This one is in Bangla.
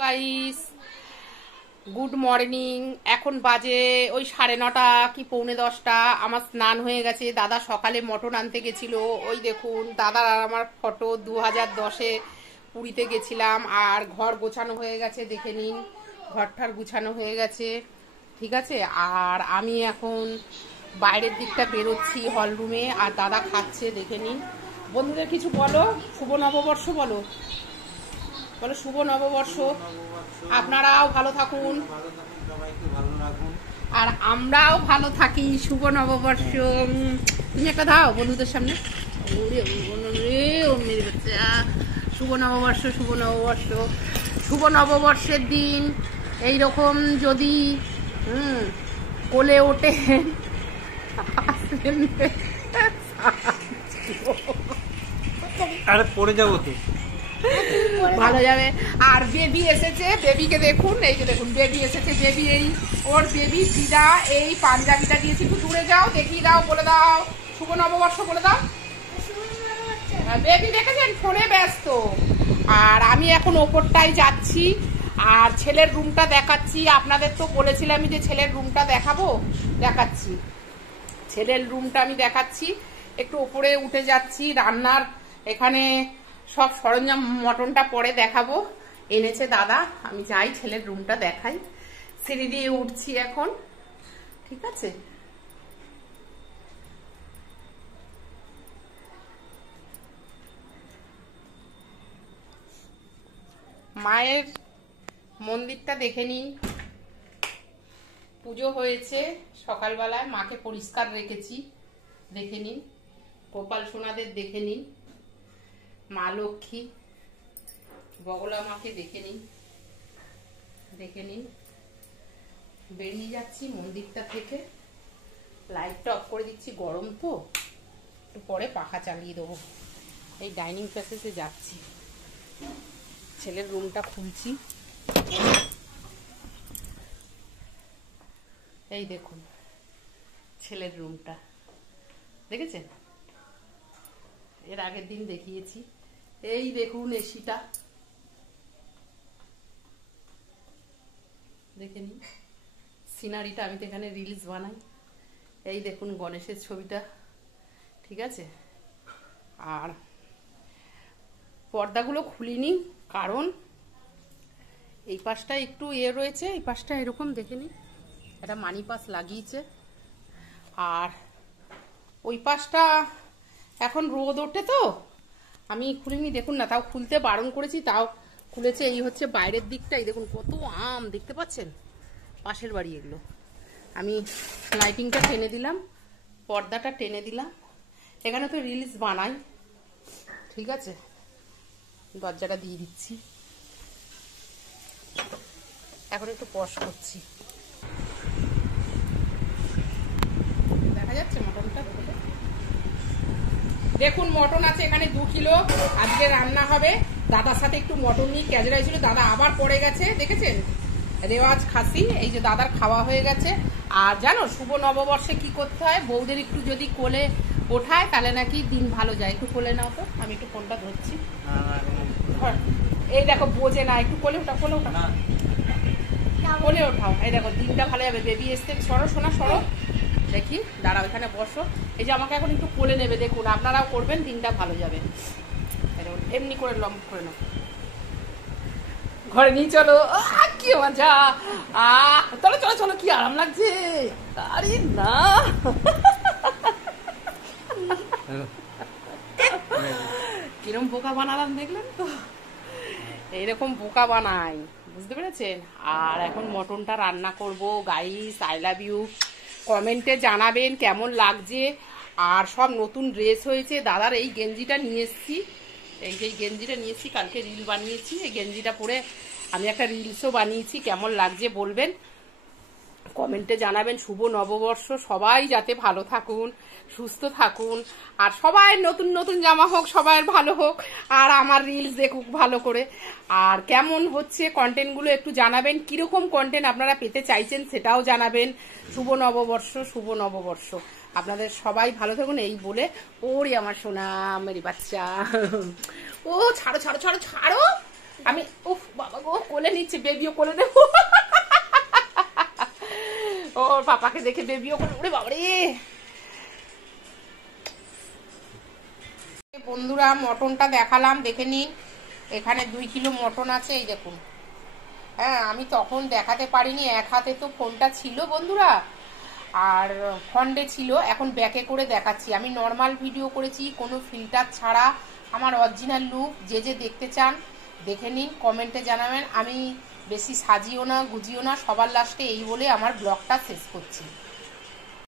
Guys, good morning. এখন বাজে ওই 9:30 কি 9:45। আমার স্নান হয়ে গেছে। দাদা সকালে মটন আনতে গেছিল। ওই দেখুন দাদার আর আমার ফটো 2010-এ পুরীতে গেছিলাম। আর ঘর গোছানো হয়ে গেছে, দেখে নিন। ঘরটার গুছানো হয়ে গেছে, ঠিক আছে। আর আমি এখন বাইরের দিকটা বেরোচ্ছি হলরুমে, আর দাদা খাচ্ছে, দেখে নিন। বন্ধুদের কিছু বলো, শুভ নববর্ষ বলো, বলো শুভ নববর্ষ। আপনারাও ভালো থাকুন আর আমরাও ভালো থাকি। শুভ নববর্ষ। তুমি একটা দাও বন্ধুদের সামনে। শুভ নববর্ষ, শুভ নববর্ষ। শুভ নববর্ষের দিন এইরকম যদি কোলে ওঠে আরে পড়ে যাবো তো, ভালো যাবে। আর বেবি এসেছে, বেবিকে দেখুন, এই যে দেখুন বেবি এসেছে। বেবি এই ওর বেবি দিদা এই পাঞ্জাবিটা দিয়েছি। একটু দূরে যাও, দেখিয়ে দাও, বলে দাও শুভ নববর্ষ বলে দাও। বেবি দেখেছেন ফোনে ব্যস্ত। আর আমি এখন ওপরটাই যাচ্ছি আর ছেলের রুমটা দেখাচ্ছি। আপনাদের তো বলেছিলাম যে ছেলের রুমটা দেখাবো, দেখাচ্ছি। ছেলের রুমটা আমি দেখাচ্ছি। একটু ওপরে উঠে যাচ্ছি। রান্নার এখানে সব সরঞ্জাম, মটনটা পরে দেখাবো, এনেছে দাদা। আমি যাই ছেলের রুমটা দেখাই। সিঁড়ি দিয়ে উঠছি এখন, ঠিক আছে। মায়ের মন্দিরটা দেখে নিন। পুজো হয়েছে সকালবেলায়, মাকে পরিষ্কার রেখেছি, দেখে নিন। গোপাল সোনাদের দেখে নিন, মা লক্ষ্মী, বগলা মাকে দেখে নিন, দেখে নিন। বেরিয়ে যাচ্ছি মন্দিরটা থেকে। লাইটটা অফ করে দিচ্ছি, গরম তো, একটু পরে পাখা চালিয়ে দেবো। এই ডাইনিং প্যাসেজে যাচ্ছি, ছেলের রুমটা খুলছি। এই দেখুন ছেলের রুমটা, দেখেছেন? এর আগের দিন দেখিয়েছি। এই দেখুন এসিটা, দেখে নিন। সিনারিটা, আমি তো এখানে রিলস বানাই। এই দেখুন গণেশের ছবিটা, ঠিক আছে। আর পর্দাগুলো খুলিনি, কারণ এই পাশটা একটু রয়েছে, এই পাশটা এরকম, দেখে নিন। একটা মানি পাস লাগিয়েছে। আর ওই পাশটা এখন রোদ ওঠে তো আমি খুলিনি, দেখুন না, তাও খুলতে বারণ করেছি, তাও খুলেছে। এই হচ্ছে বাইরের দিকটাই, দেখুন কত আম, দেখতে পাচ্ছেন? পাশের বাড়ি এগুলো। আমি লাইটিংটা টেনে দিলাম, পর্দাটা টেনে দিলাম। এখানে তো রিলস বানাই, ঠিক আছে। দরজাটা দিয়ে দিচ্ছি, এখন একটু পশ করছি। দেখা যাচ্ছে মটনটা? দেখুন মটন আছে এখানে 2 কিলো। আজকে রান্না হবে। দাদার সাথে একটু মটন নিয়ে ক্যাজরা ছিল, দাদা আবার পড়ে গেছে, দেখেছেন? রেওয়াজ খাসি, এই যে দাদার খাওয়া হয়ে গেছে। আর জানো শুভ নববর্ষে কি করতে হয়? বউদের একটু যদি কোলে ওঠায় তাহলে নাকি দিন ভালো যায়। একটু কোলে নাও তো, আমি একটু ফোনটা ধরছি। এই দেখো বোঝে না, একটু কোলে ওঠা, কোলে ওঠা, কোলে ওঠাও। এই দেখো দিনটা ভালো যাবে। বেবি এসছে, সরো সোনা সরো, দেখি দাঁড়াও, এখানে বসো। এই যে আমাকে এখন একটু কোলে নেবে, দেখুন আপনারাও করবেন, দিনটা ভালো যাবে। এমনি করে লং করে নাও, ঘরে নিয়ে চলো। কি মজা! চলো চলো চলো, কি আরাম লাগছে। আরে না, কিরম বোকা বানালাম দেখলেন তো? এইরকম বোকা বানাই, বুঝতে পেরেছেন? আর এখন মটনটা রান্না করব। Guys, I love you. কমেন্টে জানাবেন কেমন লাগছে। আর সব নতুন ড্রেস হয়েছে। দাদার এই গেঞ্জিটা নিয়ে এসেছি, এই যে গেঞ্জিটা নিয়েছি, কালকে রিল বানিয়েছি। এই গেঞ্জিটা পরে আমি একটা রিলসও বানিয়েছি। কেমন লাগছে বলবেন, কমেন্টে জানাবেন। শুভ নববর্ষ। সবাই যাতে ভালো থাকুন, সুস্থ থাকুন, আর সবাই নতুন নতুন জামা হোক, সবাই ভালো হোক, আর আমার রিলস দেখুক ভালো করে। আর কেমন হচ্ছে কন্টেন্টগুলো একটু জানাবেন, কিরকম কন্টেন্ট আপনারা পেতে চাইছেন সেটাও জানাবেন। শুভ নববর্ষ, শুভ নববর্ষ। আপনাদের সবাই ভালো থাকুন এই বলে, ওরে আমার সোনা মেরি বাচ্চা, ও ছাড়ো ছাড়ো ছাড়ো ছাড়ো, আমি উফ বাবা গো কোলে নিচ্ছে, বেবিও কোলে দেবো। ওর পাপাকে দেখে বেবিও কোলে, ওরে বাবা রে। বন্ধুরা মটনটা দেখালাম, দেখে নিন। এখানে 2 কিলো মটন আছে, এই দেখুন। হ্যাঁ আমি তখন দেখাতে পারিনি, এক হাতে তো ফোনটা ছিল বন্ধুরা, আর ফন্ডে ছিল। এখন ব্যাকে করে দেখাচ্ছি। আমি নর্মাল ভিডিও করেছি, কোনো ফিল্টার ছাড়া, আমার অরিজিনাল লুক। যে যে দেখতে চান দেখে নিন, কমেন্টে জানাবেন। আমি বেশি সাজিও না গুজিও না, সবার লাস্টে এই বলে আমার ব্লগটা শেষ করছি।